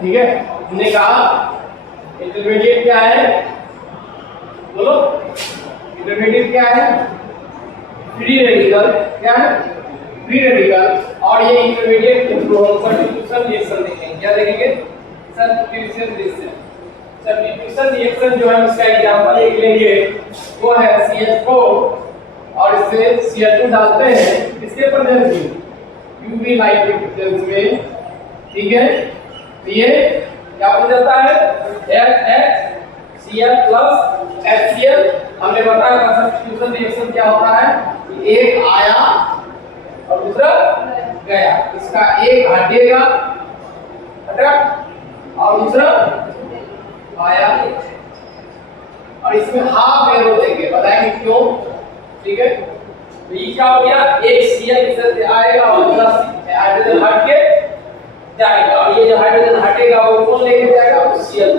ठीक है, हमने कहा इंटरमीडिएट क्या है, बोलो इंटरमीडिएट क्या है, फ्री रेडिकल, क्या है फ्री रेडिकल। और ये इंटरमीडिएट सब्स्टिट्यूशन रिएक्शन देखेंगे, क्या देखेंगे सब्स्टिट्यूशन रिएक्शन। सब्स्टिट्यूशन रिएक्शन जो है उसका एग्जांपल लिख लेंगे, वो है CH4 और इससे Cl2 डालते हैं, इसके प्रेजेंस में UV लाइट के प्रेजेंस में, ठीक है। तो ये क्या बन जाता है HCl प्लस HCl। हमने बताया था सब्स्टिट्यूशन रिएक्शन क्या होता है, एक आया और दूसरा गया, इसका एक हटेगा और दूसरा आया, और इसमें हाफ एरो देंगे, बताएंगे क्यों, ठीक है। तो ये क्या हो गया, एक Cl इधर से आएगा और दूसरा हाइड्रोजन हट के जाएगा, और ये जो हाइड्रोजन हटेगा वो कौन लेके जाएगा, वो Cl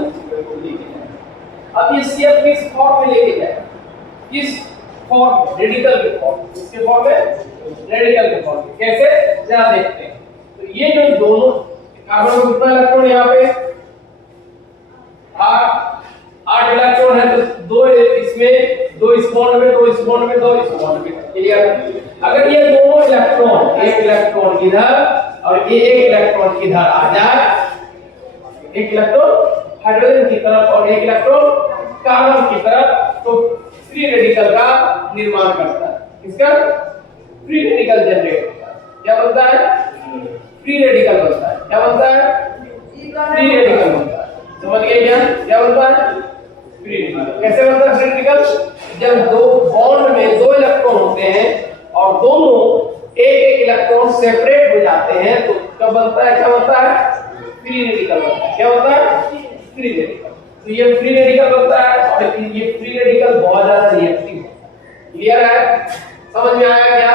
लेके जाएगा। अब ये Cl किस फॉर्म में लेके जाएगा, किस फॉर्म, रेडिकल के फॉर्म, इसके फॉर्म में रेडिकल के फॉर्म में, कैसे जरा देखते हैं। तो ये जो दोनों कार्बन में कितना इलेक्ट्रॉन यहाँ पे 8 इलेक्ट्रॉन है, तो दो इसमें, दो इस बॉन्ड में, दो इस बॉन्ड में, दो इस बॉन्ड में, क्लियर। अगर ये दोनों इलेक्ट्रॉन, एक इलेक्ट्रॉन इधर और ये एक इलेक्ट्रॉन इधर आ जाए, एक इलेक्ट्रॉन हाइड्रोजन की तरफ और एक इलेक्ट्रॉन कार्बन की तरफ, तो फ्री रेडिकल का निर्माण करता है, इसका फ्री रेडिकल जनरेट होता है, क्या बनता है फ्री रेडिकल बनता है, क्या बनता है फ्री रेडिकल बनता है, समझ गए क्या बनता है फ्री रेडिकल। कैसे बनता है फ्री रेडिकल, जब दो बॉन्ड में दो इलेक्ट्रॉन होते हैं और दोनों एक इलेक्ट्रॉन सेपरेट हो जाते हैं, तो कब बनता है, क्या बनता है फ्री रेडिकल बनता है, क्या होता है फ्री रेडिकल। तो ये फ्री रेडिकल बनता है और ये फ्री रेडिकल बहुत ज्यादा रिएक्टिव है, क्लियर है, समझ में आया क्या।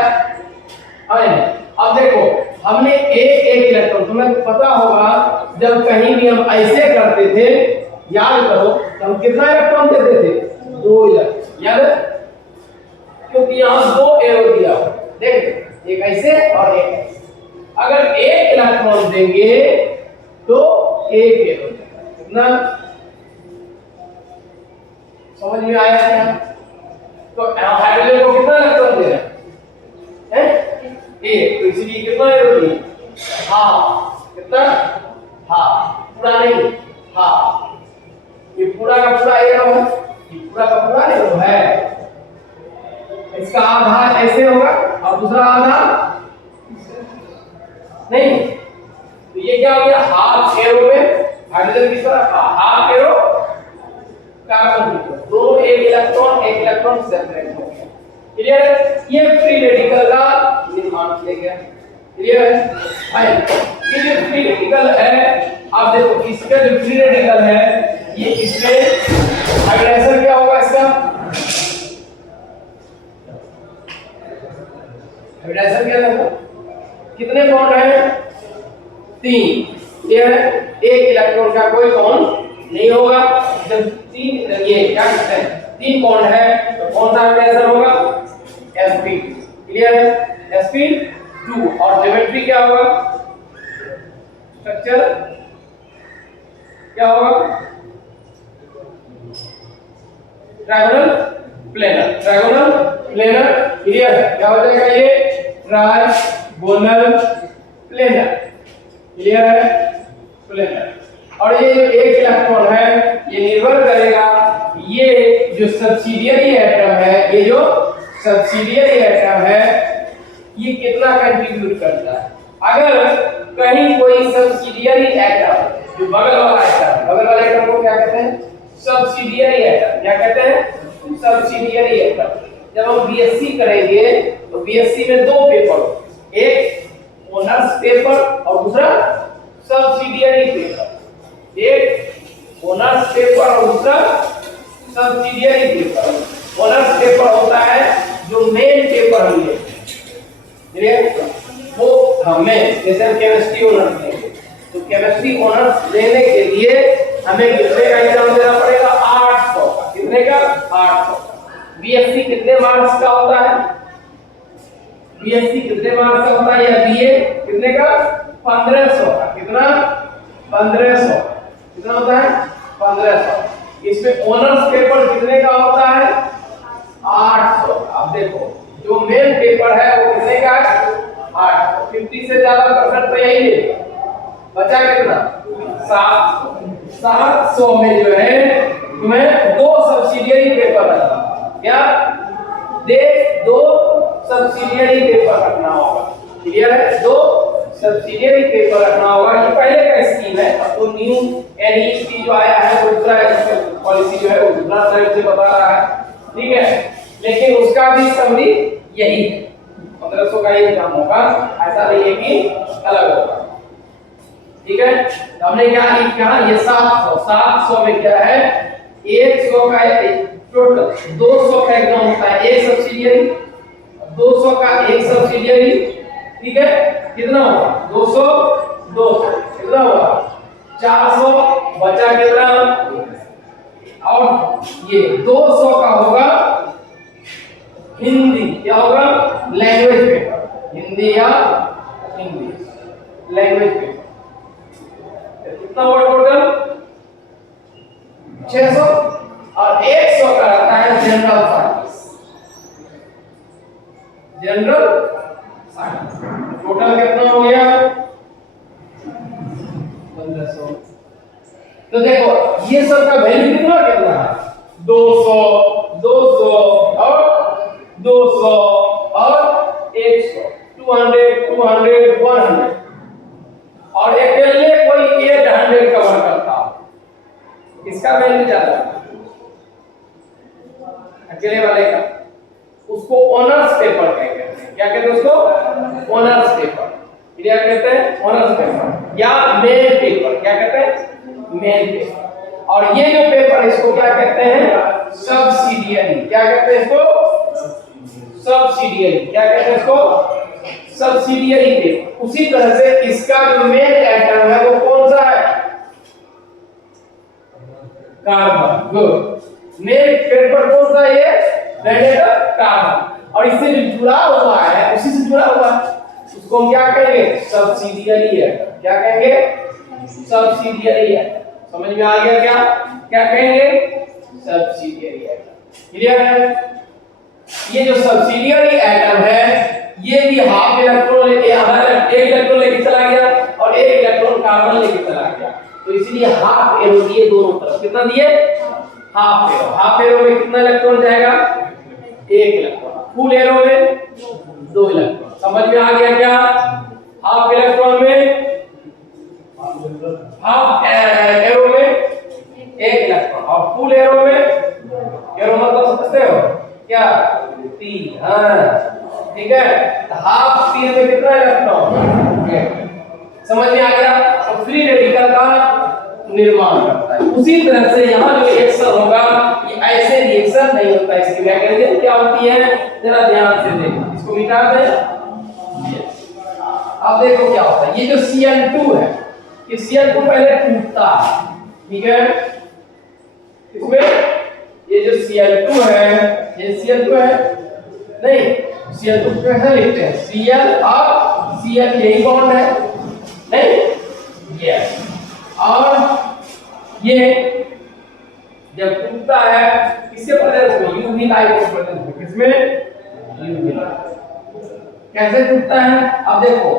अब देखो हमने एक इलेक्ट्रॉन, तुम्हें पता होगा जब कहीं भी हम ऐसे करते थे, याद करो हम कितना इलेक्ट्रॉन देते थे, 2 इलेक्ट्रॉन, याद है, क्योंकि यहाँ 2 एरो दिया हुआ, देख एक ऐसे और एक ऐसे। अगर एक इलेक्ट्रॉन देंगे तो एक एरो देगा, कितना समझ में आया क्या। तो हाइड्रोजन को कितना इलेक्ट्रॉन दे रहा है, एक, तो इसलिए कितना एरो दिए, हाँ कितना, हाँ पूरा नहीं, हाँ ये पूरा का पूरा एरो है, ये पूरा का पूरा एरो है, इसका आधा ऐसे होगा और दूसरा आधा नहीं, तो ये क्या हो गया हाफ एरो में हाइड्रोजन की तरफ, हाफ एरो कार्बन की तरफ, दोनों एक इलेक्ट्रॉन सेपरेट हो गया, क्लियर है। ये फ्री रेडिकल का निर्माण किया गया, क्लियर है। ये जो फ्री रेडिकल है, आप देखो इसका जो फ्री रेडिकल है, ये इसमें हाइड्रोजन क्या होगा, इसका हाइड्रोजन क्या होगा, कितने बॉन्ड है 3, ये एक इलेक्ट्रॉन का कोई बॉन्ड नहीं होगा, जब 3 ये क्या कहते हैं 3 बॉन्ड है तो कौन सा हाइड्रोजन होगा sp, क्लियर है sp2। और ज्योमेट्री क्या होगा, स्ट्रक्चर क्या होगा, ट्रायगोनल प्लेनर, क्लियर है, क्या हो जाएगा ये ट्रायगोनल प्लेनर, क्लियर है प्लेनर। और ये जो एक इलेक्ट्रॉन है ये निर्भर करेगा, ये जो सब्सिडियरी एटम है, ये जो सब्सिडियरी एटम है ये कितना कंट्रीब्यूट करता है। अगर कहीं कोई सब्सिडियरी एटम, जो बगल वाला एटम को क्या कहते हैं सब्सिडियरी एटम, क्या कहते हैं सब्सिडियरी एटम। जब हम बीएससी करेंगे तो बीएससी में 2 पेपर, एक ऑनर्स पेपर और दूसरा सब्सिडियरी पेपर, एक ऑनर्स पेपर और दूसरा सब्सिडियरी पेपर। ऑनर्स पेपर होता है जो मेन पेपर हम लेते हैं, वो हमें जैसे केमिस्ट्री ऑनर्स लेंगे तो केमिस्ट्री ऑनर्स लेने के लिए हमें कितने का एग्जाम देना पड़ेगा 800 का, कितने का 800। बीएससी कितने मार्क्स का होता है, बीएससी कितने मार्क्स का होता है, या बीए कितने का 1500 का, कितना 1500। कितना होता है? 1500। इसमें ऑनर्स पेपर कितने का होता है? 800। अब देखो जो मेन पेपर है वो कितने का है? 800। 50 से ज्यादा परसेंट तो यही है, बचा कितना? 700। 700 में जो है तुम्हें 2 सब्सिडियरी पेपर रखना। क्या? देख 2 सब्सिडियरी पेपर रखना होगा। क्लियर है? 2 सब्सिडियरी पेपर रखना होगा। ये पहले का स्कीम है। अब तो न्यू एनईसी जो आया है वो दूसरा पॉलिसी जो है वो दूसरा तरह से बता रहा है, ठीक है, लेकिन उसका भी समरी यही है। 1500 का ही एग्जाम होगा, ऐसा नहीं है कि अलग होगा, ठीक है। तो हमने क्या कहा? ये 700 में क्या है? 100 का टोटल 200 का एग्जाम होता है, एक सब्सिडियरी, 200 का एक सब्सिडियरी, ठीक है। कितना होगा? 200 200 कितना होगा? 400 बचा कितना? और ये 200 का होगा हिंदी, क्या होगा? लैंग्वेज पेपर, हिंदी या इंग्लिश लैंग्वेज पेपर। कितना हुआ टोटल? 600। और 100 का रहता है general science, general science. Total कितना हो गया? 1500। तो देखो ये सब का वैल्यू कितना कितना है? 200 200 और 200 और 100, 200 200 100। और अकेले कोई 800 कवर करता हो, इसका वैल्यू ज्यादा अकेले वाले का, उसको ऑनर्स पेपर कहते हैं। क्या कहते हैं उसको? Honours paper. क्या कहते हैं? ऑनर्स पेपर या मेन पेपर। क्या कहते हैं? Main paper. और ये जो पेपर है इसको क्या कहते हैं? सब्सिडियरी। क्या कहते हैं इसको? सब्सिडियरी। क्या कहते हैं इसको? Subsidiary paper. उसी तरह से इसका जो मेन आइटम है वो कौन सा है? कार्बन। गुड। मेन पेपर कौन सा है? कार्बन। और इससे जो जुड़ा हुआ है, उसी से जुड़ा हुआ है, उसको हम क्या कहेंगे? सब्सिडियरी है। क्या कहेंगे? सब्सिडियरी है। समझ में आ गया? क्या क्या कहेंगे? सब्सिडियरी है। क्लियर है? ये जो सब्सिडियरी एटम है ये भी हाफ इलेक्ट्रॉन लेके एक इलेक्ट्रॉन लेके चला गया और एक इलेक्ट्रॉन कार्बन लेके चला गया, तो इसलिए हाफ एरो दिए दोनों तरफ। कितना दिए? Half arrow. हाफ एरो में कितना इलेक्ट्रॉन जाएगा? 1 इलेक्ट्रॉन। फुल एरो में 2 इलेक्ट्रॉन। समझ में आ गया क्या? हाफ इलेक्ट्रॉन में, हाफ एरो में 1 इलेक्ट्रॉन और फुल एरो में, एरो मतलब समझते हो क्या? 3। हाँ ठीक है। तो हाफ 3 में कितना इलेक्ट्रॉन? समझ में आ गया? तो फ्री रेडिकल का निर्माण करता है। उसी तरह से यहाँ जो रिएक्शन होगा ये ऐसे रिएक्शन नहीं होता, इसकी मैकेनिज्म क्या होती है जरा ध्यान से देखो। इसको मिटा दें। अब देखो क्या होता है। ये जो Cl2 है, ये Cl2 पहले टूटता है, ठीक है। इसमें ये जो Cl2 है, ये Cl2 है नहीं, Cl2 कैसे लिखते हैं? Cl और Cl यही बॉन्ड है नहीं? यस। और ये जब टूटता है किसके प्रेजेंस में? यूवी लाइट के प्रेजेंस में। किसमें? UV light. कैसे टूटता है? अब देखो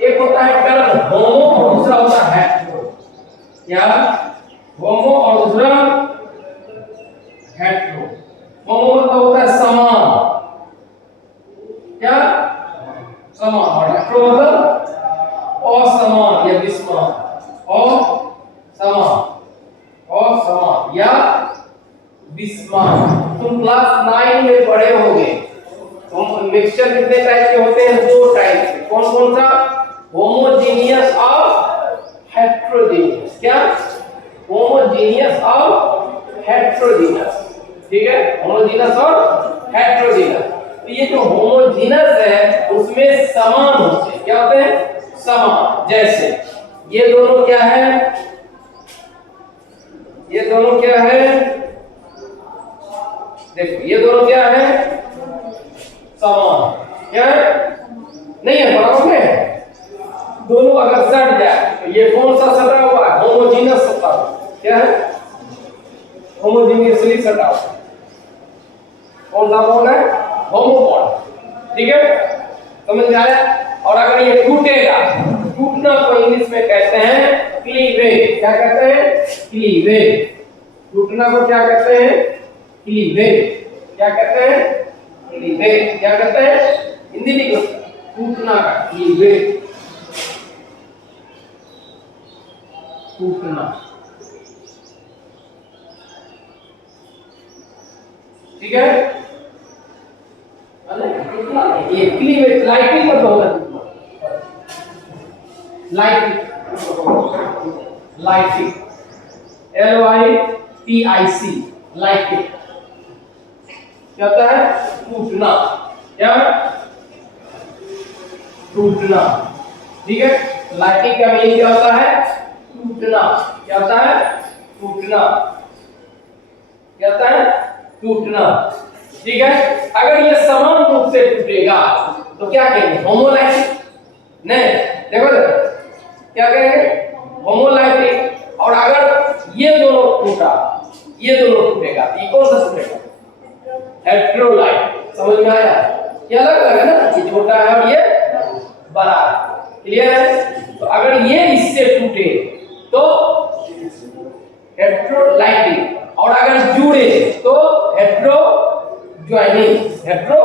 एक होता है टर्म होमो और दूसरा होता है हेटेरो। क्या? होमो और दूसरा हेटेरो। होमो मतलब होता है समान, क्या? समान। और हेटेरो मतलब असमान या विसमान। और समान और समान या विसमान। तुम क्लास 9 में पढ़े होंगे। तो मिक्सचर कितने टाइप के होते हैं? 2 टाइप के। कौन कौन सा? होमोजेनियस और हेटेरोजेनियस। क्या? होमोजेनियस और हेटेरोजेनियस, ठीक है। होमोजेनियस और हेटेरोजेनियस। तो ये जो होमोजेनियस है उसमें समान होते हैं। क्या होते हैं? समान। जैसे ये दोनों क्या है? ये दोनों क्या है? देखो ये दोनों क्या है? समान। क्या है? नहीं है, बराबर में। दोनों अगर सट जाए तो ये कौन सा सटा हुआ है? होमोजीनियस होता है। क्या है? होमोजीनियसली सटा हुआ। कौन सा बॉन्ड है? होमो बॉन्ड। ठीक है, समझ में आया? और अगर ये टूटेगा, टूटना को इंग्लिश में कहते हैं क्लीवेज। क्या कहते हैं? क्लीवेज। टूटना को क्या कहते हैं? क्लीवेज। क्या कहते हैं? क्लीवेज। क्या कहते हैं? हिंदी लिखो, टूटना का क्लीवेज। टूटना, ठीक है? ये क्लीवेज लाइटिंग मत होगा, लाइटिंग, लाइटिंग, LYTIC, लाइटिंग। क्या होता है? टूटना। क्या? टूटना। ठीक है, लाइटिंग का मीनिंग क्या होता है? टूटना। क्या होता है? टूटना। क्या होता है? टूटना। ठीक है, अगर ये समान रूप से टूटेगा तो क्या कहेंगे? होमोलाइटिक। नहीं, देखो क्या कहेंगे? होमोलाइटिक। और अगर ये दोनों टूटा, ये दोनों टूटेगा, ये कौन सा टूटेगा? हेट्रोलाइट। समझ में आया? ये अलग अलग है ना, ये छोटा है और ये बड़ा है। क्लियर है? तो अगर ये इससे टूटे तो हेट्रोलाइटिक, और अगर जुड़े तो हेट्रो ज्वाइनिंग। हेट्रो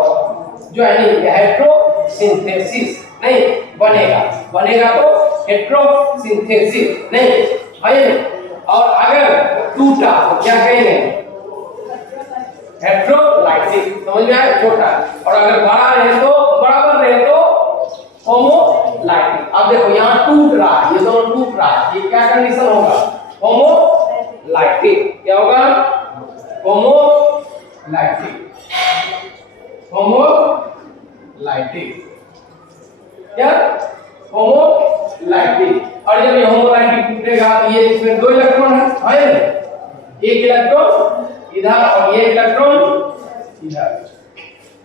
ज्वाइनिंग या हेट्रोसिंथेसिस नहीं बनेगा। बनेगा तो हेट्रोसिंथेसिस नहीं है। और अगर टूटा तो क्या कहेंगे? हेट्रोलाइटिक। समझ में आया? छोटा। और अगर बड़ा रहे तो, बराबर रहे तो होमोलाइटिक। अब देखो यहाँ टूट रहा है, ये दोनों टूट रहा है, ये क्या कंडीशन होगा? होमोलाइटिक। क्या होगा? होमोलाइटिक। होमोलाइटिक। क्या? होमोलाइटिक। और जब ये होमोलाइटिक टूटेगा तो ये इसमें दो इलेक्ट्रॉन है, एक इलेक्ट्रॉन इधर और ये इलेक्ट्रॉन इधर।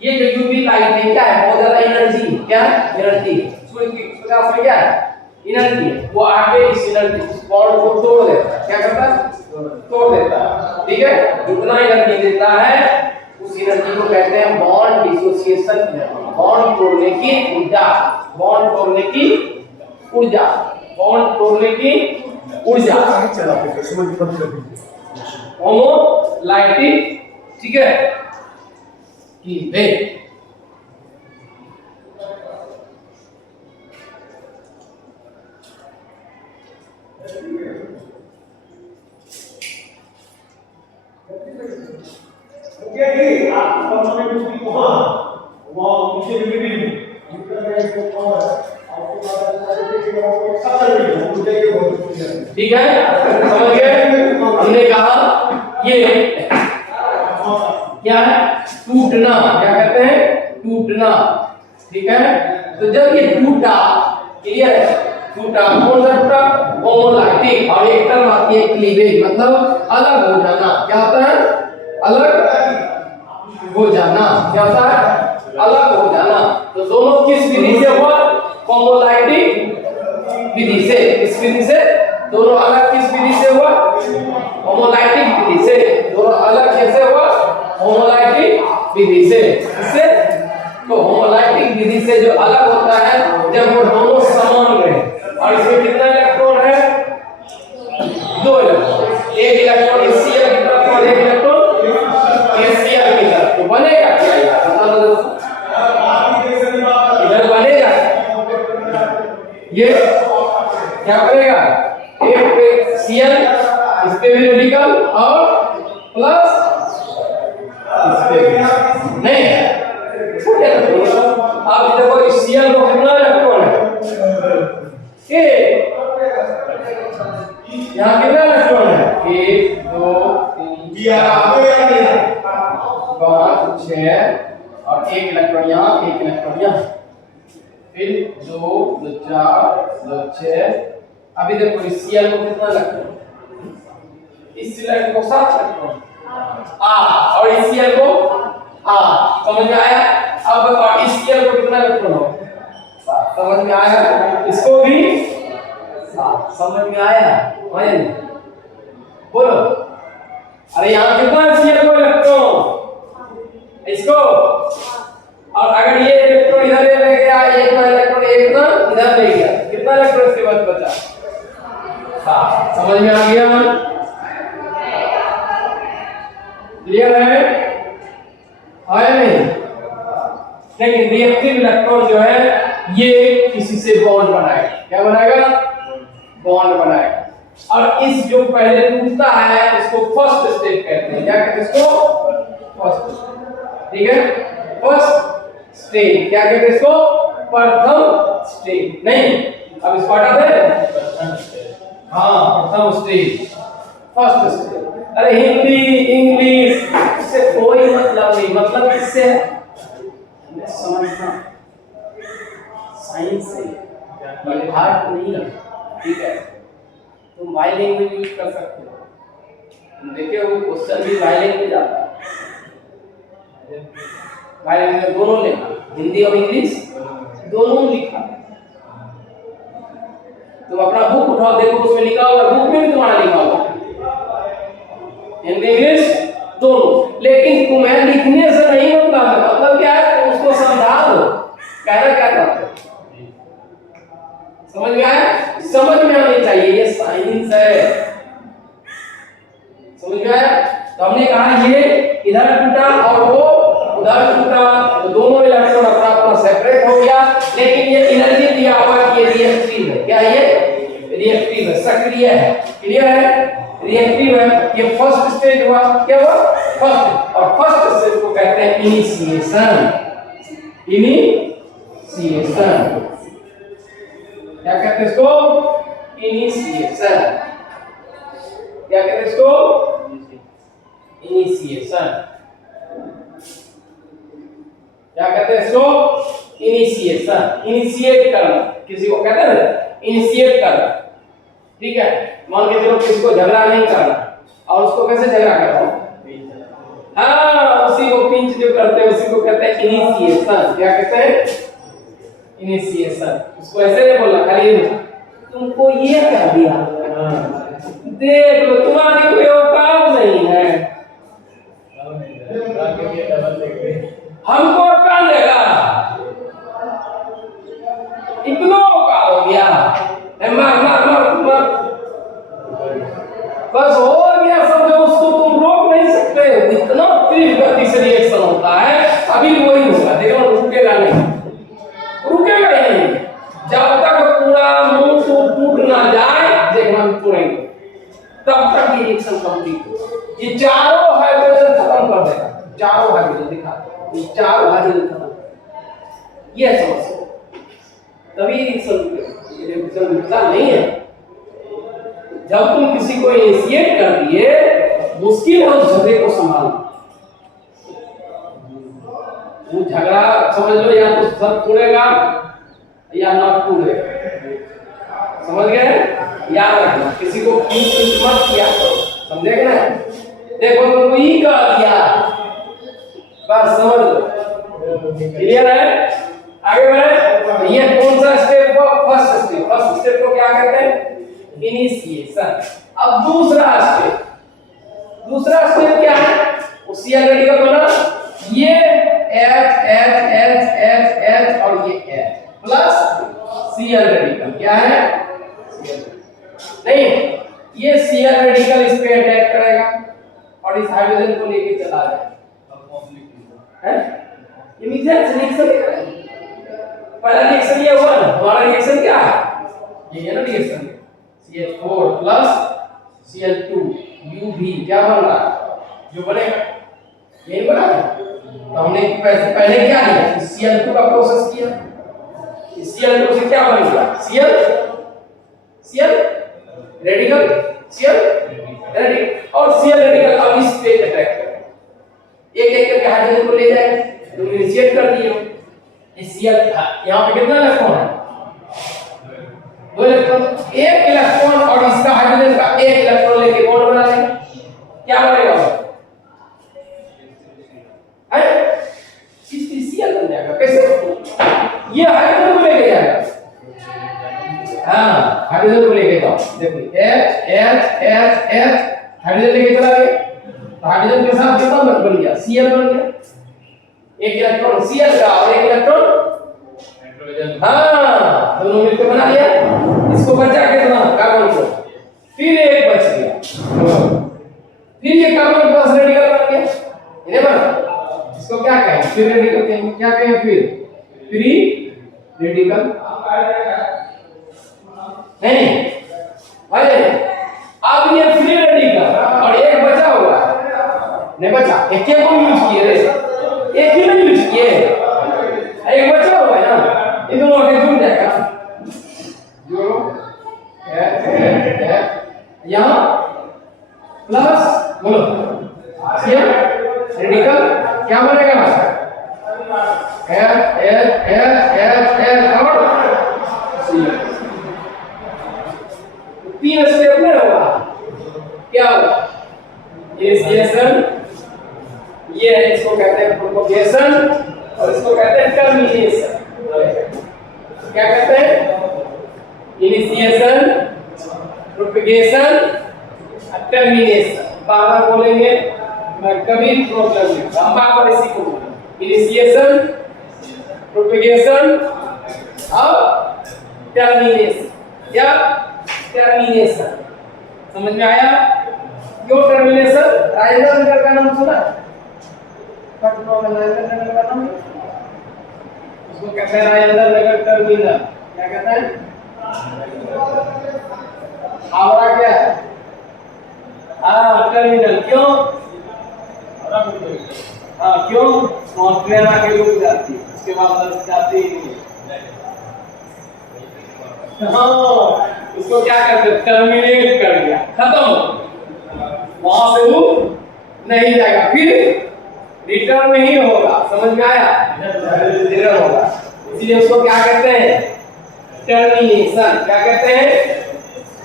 ये जो यूवी लाइट है क्या है? बहुत ज्यादा एनर्जी। क्या? एनर्जी। सूरज की प्रकाश में क्या है? एनर्जी। वो आके इस एनर्जी बॉन्ड को तोड़ देता है। क्या करता है? तोड़ देता है। ठीक है, जितना एनर्जी देता है उस एनर्जी को कहते हैं बॉन्ड डिसोसिएशन एनर्जी। बॉन्ड तोड़ने की ऊर्जा। बॉन्ड तोड़ने की ऊर्जा। बॉन्ड तोड़ने की ऊर्जा। होमोलाइटिक। ठीक है, की वे ठीक है, समझ गए? हमने कहा ये क्या है? टूटना। क्या कहते हैं? टूटना। ठीक है, तो जब ये टूटा, क्लियर है? टूटा, कौन सा टूटा? होमोलाइटिक। और एक टर्म आती है क्लीवेज, मतलब अलग हो जाना। क्या होता है? अलग हो जाना। क्या होता है? अलग हो जाना। तो दोनों किस विधि से हुआ? होमोलाइटिक विधि से। इस विधि से दोनों अलग किस विधि से हुआ? होमोलाइटिक विधि से। दोनों अलग कैसे हुआ? होमोलाइटिक विधि से। इससे तो होमोलाइटिक विधि से जो अलग होता है जब वो दोनों समान रहे। और इसमें कितना इलेक्ट्रॉन है? दो इलेक्ट्रॉन। एक इलेक्ट्रॉन HCl की तरफ और एक इलेक्ट्रॉन HCl की तरफ। तो बनेगा क्या? इधर बनेगा ये क्या बनेगा? एक पे Cl, इस पे भी रेडिकल और प्लस इस पे नहीं। आप देखो इस Cl को कितना इलेक्ट्रॉन है? यहाँ कितना इलेक्ट्रॉन है? 1 2 3 4 5 6 और एक इलेक्ट्रॉन यहाँ, एक इलेक्ट्रॉन यहाँ, फिर 2 2 4 2 6। अभी देखो इस Cl को कितना इलेक्ट्रॉन? इस Cl को 7 इलेक्ट्रॉन और इस Cl को समझ में आया? अब और इस Cl को कितना इलेक्ट्रॉन हो? समझ में आया? इसको भी 7। समझ में आया? बोलो। अरे यहाँ कितना चाहिए को इलेक्ट्रॉन इसको, और अगर ये इलेक्ट्रॉन इधर ले गया, एक इलेक्ट्रॉन इधर ले गया, कितना इलेक्ट्रॉन इसके बाद बचा? 7। समझ में आ गया? क्लियर है? नहीं? लेकिन रिएक्टिव इलेक्ट्रॉन जो है ये किसी से बॉन्ड बनाएगा। क्या बनाएगा? बॉन्ड बनाएगा। और इस जो पहले टूटता है इसको फर्स्ट स्टेप कहते हैं। क्या कहते हैं इसको? First step. ठीक है, फर्स्ट स्टेप। क्या कहते हैं इसको? प्रथम स्टेप। नहीं, अब इसको हटा दे। हाँ, प्रथम स्टेप, फर्स्ट स्टेप। अरे हिंदी इंग्लिश इससे कोई मतलब नहीं, मतलब किससे है समझना, साइंस से, हार्ट नहीं है। ठीक है, तुम बाई लैंग्वेज यूज कर सकते हो। देखिए वो क्वेश्चन भी बाई लैंग्वेज आता है। बाई लैंग्वेज दोनों लिखा, हिंदी और इंग्लिश दोनों लिखा। तुम अपना बुक उठाओ, देखो उसमें लिखा होगा, बुक में भी तुम्हारा लिखा होगा हिंदी इंग्लिश दोनों। लेकिन तुम्हें लिखने से नहीं बनता है, मतलब क्या है? तुम उसको समझा दो, कहना क्या चाहते हो। समझ में आया? समझ में आनी चाहिए, ये साइंस है। समझ में आया? तो हमने कहा ये इधर टूटा और वो उधर टूटा, तो दोनों इलेक्ट्रॉन अपना अपना सेपरेट हो गया, लेकिन ये एनर्जी दिया हुआ कि ये रिएक्टिव है। क्या ये? रिएक्टिव है, सक्रिय है। क्लियर है? रिएक्टिव है। ये फर्स्ट स्टेज हुआ। क्या हुआ? फर्स्ट। और फर्स्ट स्टेज को कहते हैं इनिशिएशन। इनिशिएशन क्या कहते हैं इसको? इनिशिएशन। क्या कहते हैं इसको? इनिशिएशन। क्या कहते हैं इसको? इनिशिएशन। इनिशिएट करना, किसी को कहते हैं ना इनिशिएट करना। ठीक है, मान के चलो किसी को झगड़ा नहीं करना, और उसको कैसे झगड़ा करता हूं? हाँ, उसी को पिंच जो करते हैं उसी को कहते हैं इनिशिएशन। क्या कहते हैं? इनिशिएशन। उसको ऐसे नहीं बोलना, खाली तुमको ये कर दिया, देख लो तुम्हारी कोई औकात नहीं है, हमको कर देगा, इतना औकात हो गया, मार मार मार मार, बस हो गया समझो। उसको तुम रोक नहीं सकते, इतना तीव्र गति से रिएक्शन होता है। अभी वही होगा, देखो रुकेगा नहीं, रुकेगा ही नहीं जब तक पूरा मुंह टूट ना जाए, देखना तोड़ेंगे तब तक ये रिएक्शन कंप्लीट हो। ये चारों हाइड्रोजन खत्म कर देगा, चारों हाइड्रोजन दिखा, ये चारों हाइड्रोजन खत्म, ये समझो तभी रिएक्शन रुकता नहीं है। जब तुम किसी को इनिशिएट कर दिए, मुश्किल है उस झगड़े को संभालना। वो झगड़ा समझ लो या तो सब टूटेगा या ना टूटेगा। समझ गए? याद रखना, किसी को मत किया करो, समझे ना? देखो तुमको ही कह दिया, बस समझ लो। क्लियर है? आगे बढ़े। ये कौन सा स्टेप को? First step. फर्स्ट स्टेप को क्या कहते हैं? इनिशिएशन। अब दूसरा स्टेप, दूसरा स्टेप क्या है? उसी रेडिकल बना, ये H H H H H और ये H प्लस Cl रेडिकल। क्या है? नहीं, ये Cl रेडिकल इस पे अटैक करेगा और इस हाइड्रोजन को लेके चला जाएगा। है ये मिक्सर रिएक्शन है। पहला रिएक्शन ये हुआ ना, हमारा रिएक्शन क्या है? ये है ना reaction, CH4 plus Cl2 UV क्या बन रहा है? जो बनेगा यही बना है। तो हमने पहले क्या किया? Cl2 का प्रोसेस किया, Cl2 से क्या बनेगा? Cl रेडिकल, Cl रेडिकल, और Cl रेडिकल अब इस पे अटैक करेगा, एक एक करके हाइड्रोजन को ले जाएगा। तुम इनिशिएट कर दिए हो, इस Cl यहां पे कितना इलेक्ट्रॉन है? 2 इलेक्ट्रॉन, एक इलेक्ट्रॉन और इसका हाइड्रोजन का एक इलेक्ट्रॉन लेके बॉन्ड बना लेंगे, क्या बनेगा? Cl बन जाएगा। कैसे? ये हाइड्रोजन को लेके जाएगा, हाँ हाइड्रोजन को लेके हाइड्रोजन लेके चला गया, तो हाइड्रोजन के साथ कितना बन गया, Cl बन गया। एक इलेक्ट्रॉन Cl का और एक इलेक्ट्रॉन हाइड्रोजन, हाँ दोनों मिलकर बना लिया। इसको बचा कितना, कार्बन को, फिर एक बच गया, फिर ये कार्बन प्लस रेडिकल बन गया, इन्हें बना। इसको क्या कहें, फ्री रेडिकल कहेंगे। क्या कहें फिर, फ्री रेडिकल नहीं भाई। अब ये फ्री रेडिकल और एक बचा हुआ नहीं, बचा एक के को यूज किए रे, एक ही नहीं यूज किए, एक बचा हुआ है ना, इन दोनों के जुड़ जाएगा, जोड़ो यहाँ प्लस बोलो Cl रेडिकल क्या बनेगा, और Cl। तीन स्टेप में होगा, क्या होगा, इनिशिएशन, ये है इसको कहते हैं प्रोपगेशन, और इसको कहते हैं टर्मिनेशन। क्या कहते हैं, इनिशिएशन, प्रोपगेशन, टर्मिनेशन। बार बोलेंगे, मैं कभी प्रॉब्लम नहीं, हम बार इसी को इनिशिएशन, प्रोपगेशन और टर्मिनेशन। क्या, टर्मिनेशन, समझ में आया। क्यों टर्मिनेशन, राजेंद्र नगर का नाम सुना, पटना में राजेंद्र नगर का नाम, उसको कहते हैं राजेंद्र नगर टर्मिनल। क्या कहते हैं, हावड़ा क्या है, हाँ टर्मिनल। क्यों, हाँ क्यों, और ट्रेन आके रुक जाती है, उसके बाद बस जाती ही नहीं। हाँ इसको क्या करते, टर्मिनेट कर दिया, खत्म, वहां से वो नहीं जाएगा, फिर रिटर्न नहीं होगा। समझ में आया, रिटर्न होगा, इसलिए उसको क्या कहते हैं, टर्मिनेशन। क्या कहते हैं,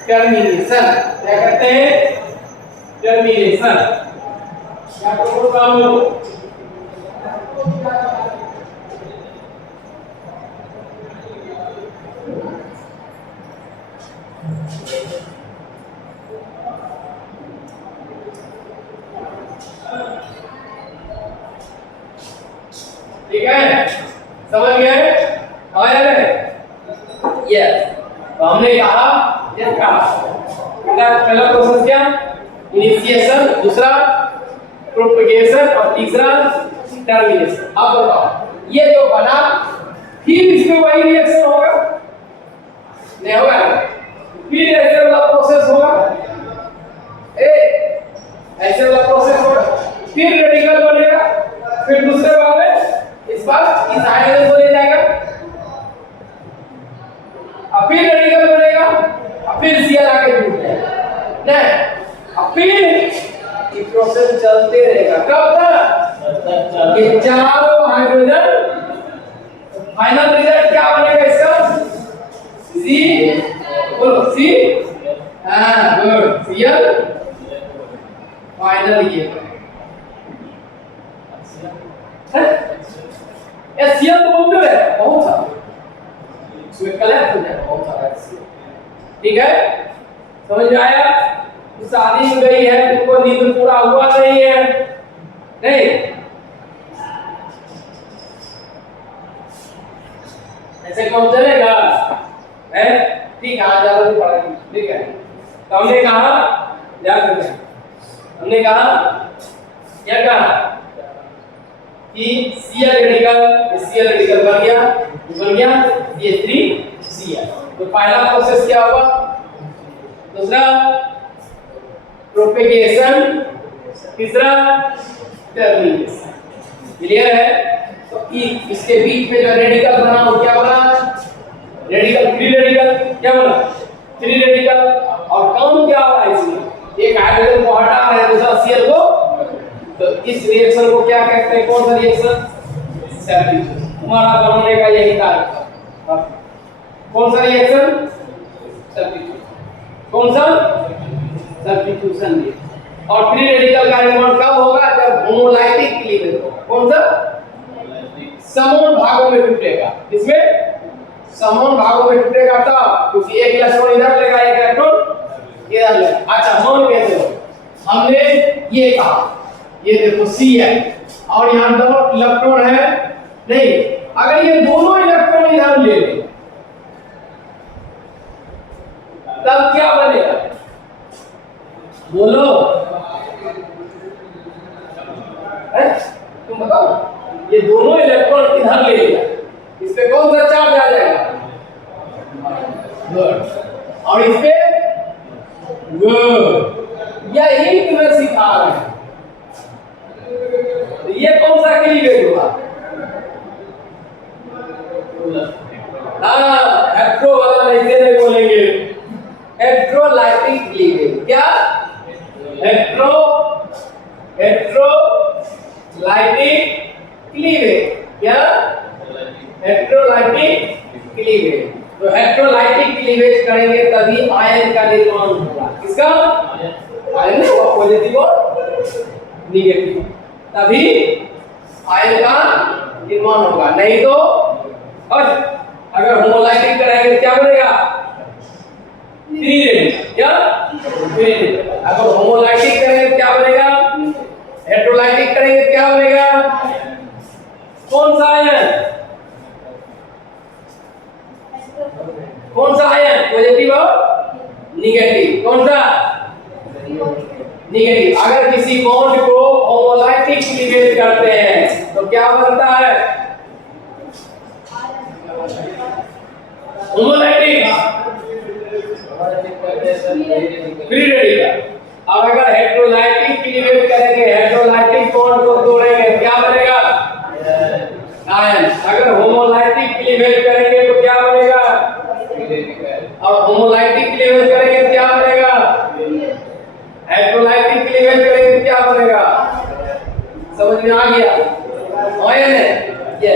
टर्मिनेशन। क्या कहते हैं, टर्मिनेशन। क्या प्रपोज काम हो, ठीक है, समझ गए, आया नहीं, यस। तो हमने कहा, ये कहा पहला प्रोसेस क्या, इनिशिएशन, दूसरा प्रोपगेशन और तीसरा टर्मिनेशन। अब बताओ ये जो बना, फिर इसमें वही रिएक्शन होगा, नहीं होगा, फिर ऐसे वाला प्रोसेस होगा, ऐसे वाला प्रोसेस होगा, फिर रेडिकल बनेगा, फिर दूसरे बार में इस बार इस हाइड्रोजन को ले जाएगा, अब फिर रेडिकल बनेगा, अब फिर Cl आके जुड़ जाएगा, नहीं अब फिर ये प्रोसेस चलते रहेगा। कब तक, ये चारों हाइड्रोजन, फाइनल रिजल्ट क्या बनेगा इसका, C, बोलो C, हाँ गुड, Cl फाइनल ये Cl तो बहुत है, बहुत सारा इसमें कलेक्ट हो जाएगा, बहुत सारा Cl, ठीक है, समझ में आया। शादी में गई है, तुमको नींद पूरा हुआ नहीं है, नहीं ऐसे कौन चलेगा, है ठीक है, आज ज्यादा नहीं पढ़ेंगे, ठीक है। तो हमने कहा, याद रखें, हमने कहा क्या कहा कि Cl रेडिकल बन गया CH3Cl। तो पहला प्रोसेस क्या हुआ, दूसरा प्रोपेगेशन, तीसरा टर्मिनेशन, क्लियर है। तो इसके बीच में जो रेडिकल बना वो क्या बना, रेडिकल, फ्री रेडिकल, क्या बना, फ्री रेडिकल। और काम क्या हो रहा है इसमें, एक हाइड्रोजन को हटा रहे हैं, दूसरा Cl को, तो इस रिएक्शन को क्या कहते हैं, कौन सा रिएक्शन, सब्स्टिट्यूशन। हमारा बनाने का यही कार्य, कौन सा रिएक्शन, सब्स्टिट्यूशन, कौन सा, सब्स्टिट्यूशन रिएक्शन। और फ्री रेडिकल का निर्माण कब होगा, जब होमोलाइटिक क्लीवेज होगा, कौन सा, समान भागों में टूटेगा, इसमें समान भागों में टूटेगा तब, क्योंकि एक इलेक्ट्रॉन इधर लेगा, एक इलेक्ट्रॉन इधर ले। अच्छा मान के देखो हमने ये कहा, ये देखो सी है और यहाँ डबल इलेक्ट्रॉन है नहीं, अगर ये दोनों इलेक्ट्रॉन इधर ले ले तब क्या बनेगा बोलो, तुम बताओ। ये दोनों इलेक्ट्रॉन इधर ले लिया, इस पे कौन सा चार्ज आ जाएगा गुड, और इस पे गुड। यही तुम्हें सिखा रहे हैं। ये कौन सा क्लीवेज हुआ? हाँ हेट्रो वाला नहीं बोलेंगे, हेट्रोलाइटिक क्लीवेज। क्या हेट्रोलाइटिक क्लीवेज? क्या हेट्रोलाइटिक क्लीवेज? तो हेट्रोलाइटिक क्लीवेज करेंगे तभी आयन का निर्माण होगा। किसका? आयन का पॉजिटिव और नेगेटिव, तभी आयन का निर्माण होगा। नहीं तो और अगर होमोलाइटिक करेंगे क्या बनेगा? Free radical. क्या फ्री रेडिकल। अगर होमोलाइटिक करेंगे क्या बनेगा? हेट्रोलाइटिक करेंगे क्या बनेगा? कौन सा आयन? कौन सा आयन? पॉजिटिव और नेगेटिव। कौन सा? नेगेटिव। अगर किसी बॉन्ड को होमोलाइटिक क्लीवेज करते हैं तो क्या बनता है? Homolytic free radical. और अगर हेट्रोलाइटिक क्लीवेज करेंगे, हेट्रोलाइटिक बॉन्ड को तोड़ेंगे क्या बनेगा? आयन। अगर होमोलाइटिक क्लीवेज करेंगे तो क्या बनेगा? और होमोलाइटिक क्लीवेज करेंगे क्या बनेगा? हेट्रोलाइटिक क्लीवेज करेंगे क्या बनेगा? समझ में आ गया? आयन है ये।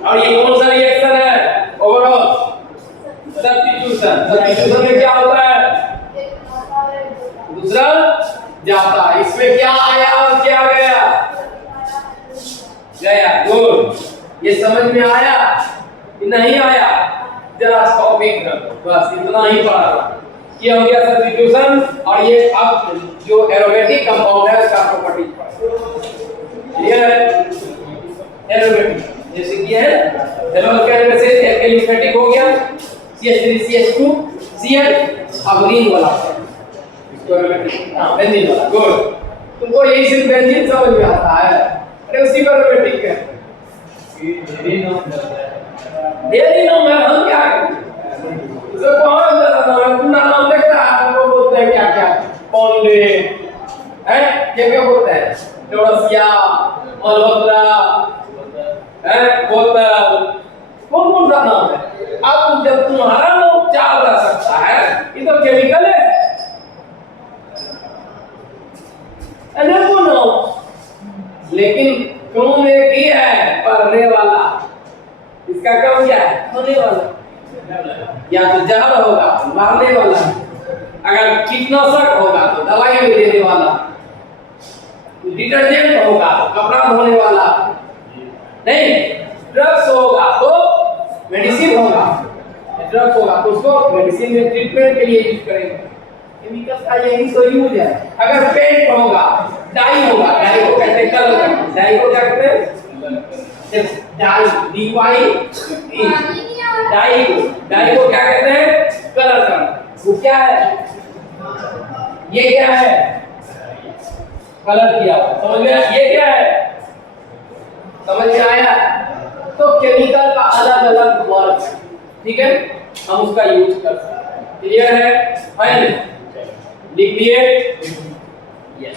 और ये कौन सा रिएक्शन है? Overall substitution. सब्स्टिट्यूशन में क्या होता है? दूसरा जाता है। इसमें क्या आया और क्या गया? गया। गुड। ये समझ में आया कि नहीं आया? जरा टॉपिक बस इतना ही पढ़ा। ये हो गया सब्स्टिट्यूशन। और ये अब जो एरोमेटिक कंपाउंड है उसका प्रॉपर्टी क्लियर है? एरोमेटिक जैसे कि है एल्केन से एलिफेटिक हो गया, CH3 CH2 Cl, अब ग्रीन वाला इसको एरोमेटिक बेंजीन वाला। गुड। तुमको यही सिर्फ बेंजीन समझ में आता है? अरे उसी को एरोमेटिक है। डेली नाम है, हम क्या तो कौन सा नाम है? पूरा नाम देखता है वो बोलते हैं क्या क्या पौंडे है, क्या बोलते हैं? चौरसिया, मल्होत्रा है, बोतल, कौन सा नाम है? अब जब तुम्हारा नाम चाल जा सकता है, ये तो केमिकल है। लेकिन कौन एक ही है पढ़ने वाला, इसका काम क्या है? होने वाला। या तो जहर होगा मारने वाला, अगर कीटनाशक होगा तो दवाई भी देने वाला, डिटर्जेंट होगा तो कपड़ा धोने वाला, नहीं ड्रग्स होगा तो मेडिसिन होगा, ड्रग्स होगा तो उसको मेडिसिन में ट्रीटमेंट के लिए यूज करेंगे। केमिकल का यही तो यूज है। अगर पेंट होगा, डाई होगा, डाई को कहते हैं कलर, डाई को क्या कहते हैं? डाई, डाई को क्या कहते हैं? कलर करना। वो क्या है? ये क्या है? कलर किया। समझ में? ये क्या है? समझ में आया? तो केमिकल का अलग अलग वर्ड, ठीक है, हम उसका यूज कर सकते हैं। क्लियर है? फाइन लिख दिए? यस।